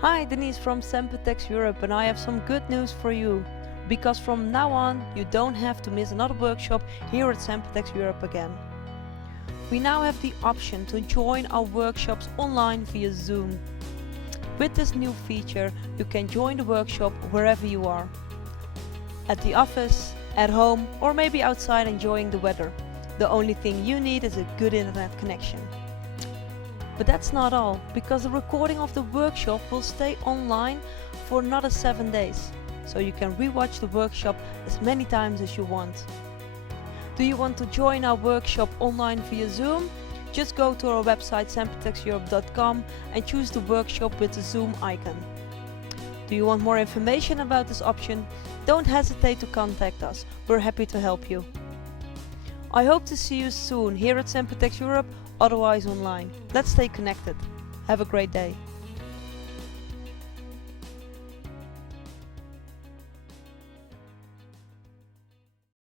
Hi, Denise from Sempertex Europe, and I have some good news for you. Because from now on, you don't have to miss another workshop here at Sempertex Europe again. We now have the option to join our workshops online via Zoom. With this new feature, you can join the workshop wherever you are. At the office, at home, or maybe outside enjoying the weather. The only thing you need is a good internet connection. But that's not all, because the recording of the workshop will stay online for another 7 days, so you can rewatch the workshop as many times as you want. Do you want to join our workshop online via Zoom? Just go to our website sempertexeurope.com and choose the workshop with the Zoom icon. Do you want more information about this option? Don't hesitate to contact us, we're happy to help you. I hope to see you soon here at Sempertex Europe, otherwise online. Let's stay connected. Have a great day.